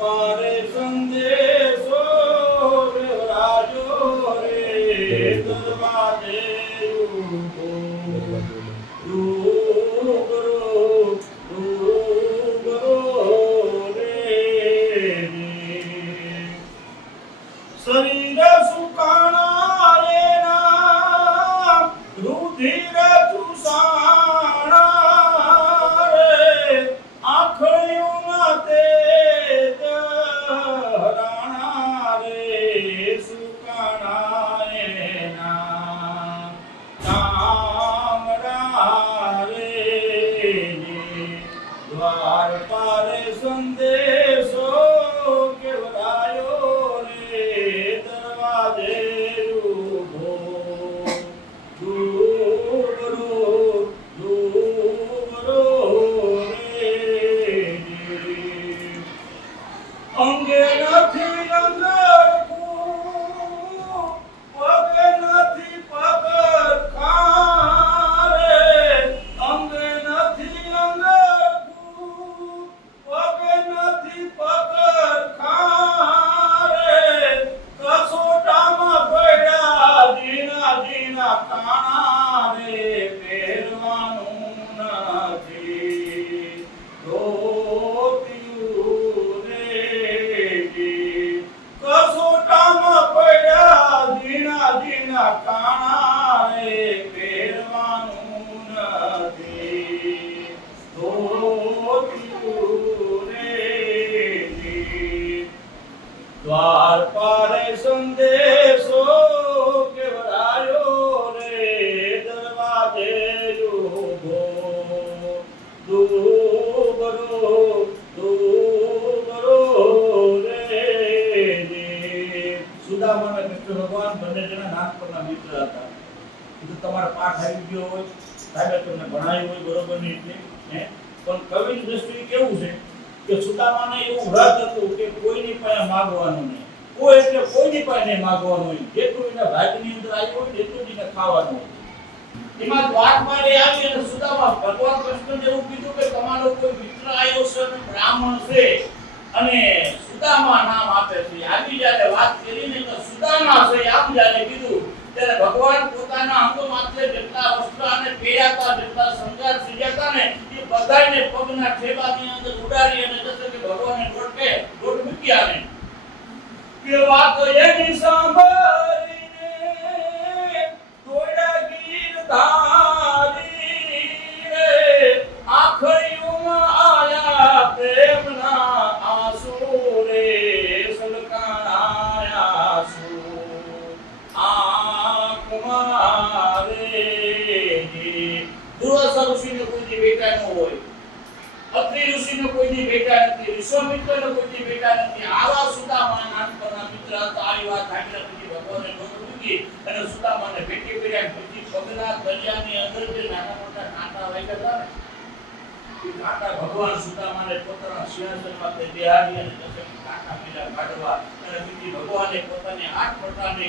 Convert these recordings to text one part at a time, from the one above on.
પારે સંદેશો દેવરાજો રે દરવાજે ઊભો. દ્વાર પારે સંદેશો કેવરાયો રે દરવાજે ઊભો દૂબરો દૂબરો રે સુદામા અને ભગવાન બંને જણા નાનપણના મિત્ર હતા. કીધું તમારો પાઠ આવી ગયો હોય, સાહેબ તમને ભણાયું હોય બરોબરની એટલે પણ કવિની દ્રષ્ટિએ કેવું છે? કે સુદામાને એવું વ્રત હતું કે કોઈની પાસે માગવાનું નહીં. કોઈ એટલે કોઈની પાસે નહીં માગવાનું હોય જેટલું એના ભાગની અંદર આવ્યું હોય એટલું એને ખાવાનું હોય. એમાં દ્વારપાળ એ આવી અને સુદામા ભગવાન કૃષ્ણ એવું કીધું કે તમારો કોઈ મિત્ર આવ્યો છે બ્રાહ્મણ છે, અને સુદામા નામ આપે છે. આવી જ્યારે વાત કરી ને તો સુદામા છે આમ જ્યારે કીધું, ત્યારે ભગવાન પોતાના અંગો માત્ર જેટલા વસ્ત્ર અને પહેર્યા હતા, જેટલા સંગાર સીજ્યા ને એ બધાયને પગના ઠેબાની અંદર ઉડાડી અને જશે ભગવાનને લોટકે લોટ મૂકી આવે. કે વાત એની સાંભળીને તોડા ગીર ધારી રે આખરીઓમાં આયા પ્રેમના આંસુ રે સલકાયા આંસુ આંખમાં રે દુર્વાસા ઋષિને કોઈની બેટા ન હોય. અત્રિ ઋષિનો કોઈની બેટા નથી, વિશ્વામિત્રનો કોઈની બેટા નથી. આવા સુદામા નાનપણના મિત્ર હતા. આવી વાત આગળ પછી ભગવાનને નોંધ મૂકી અને સુદામાને ભેટી કર્યા પછી પગલા દરિયાની અંદર જે નાના મોટા કાંટા વાગ્યા હતા ને કાંટા ભગવાન સુદામાને પોતાના સિંહાસન માટે બિહારી અને કાંટા પીડા કાઢવા પછી ભગવાને પોતાને આઠ પ્રકારને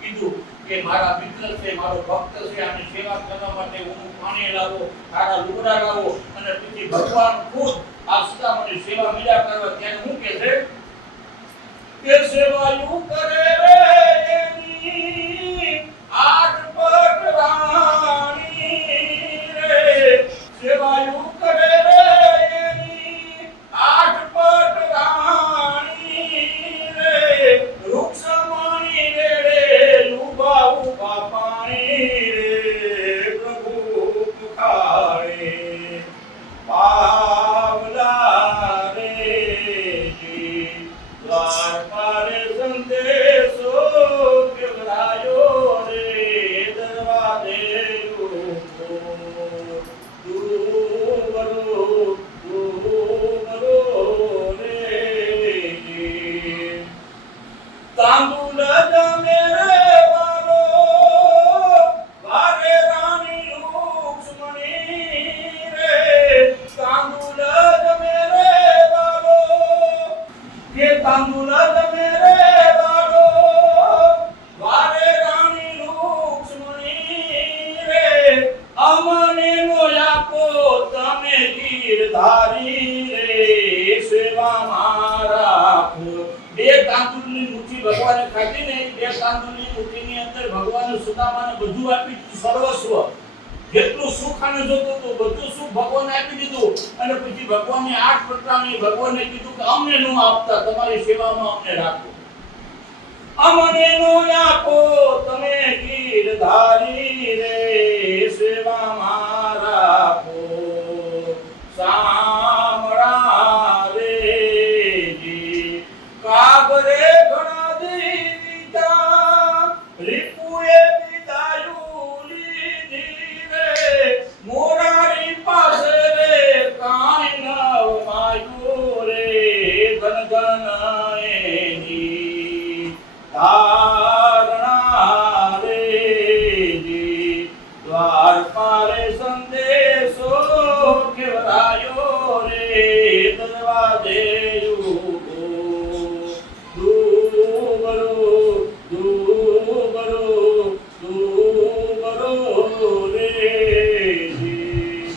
કીધું કે મારા મિત્ર છે, મારો ભક્ત છે, આને સેવા કરવા માટે હું પાણી લાવો સારા લુગડા લાવો અને પછી ભગવાન ખુદ આ સુદામાની સેવા મિલા કરવા ત્યારે હું કે છે? ગીરધારી રે સેવામાં રાખો બે તાંદુરની મુઠ્ઠી ભગવાને ખાધી ને બે તાંદુરની મુઠ્ઠીની અંદર ભગવાને સુદામાને બધું આપી સર્વસ્વ. જેટલું સુખ આને જોતું હતું બધું સુખ ભગવાને આપી દીધું. અને પછી ભગવાનની આઠ પ્રકારની ભગવાને કીધું કે અમને નો આપતા, તમારી સેવામાં અમને રાખો. અમને નો આપો, તમે ગીરધારી રે સેવામાં કાબરે ઘણા દીતા રીપુએ વિદાયું લીધી રે મોરારી પાસે રે, કાઈ નવ માયું રે, ધન ઘન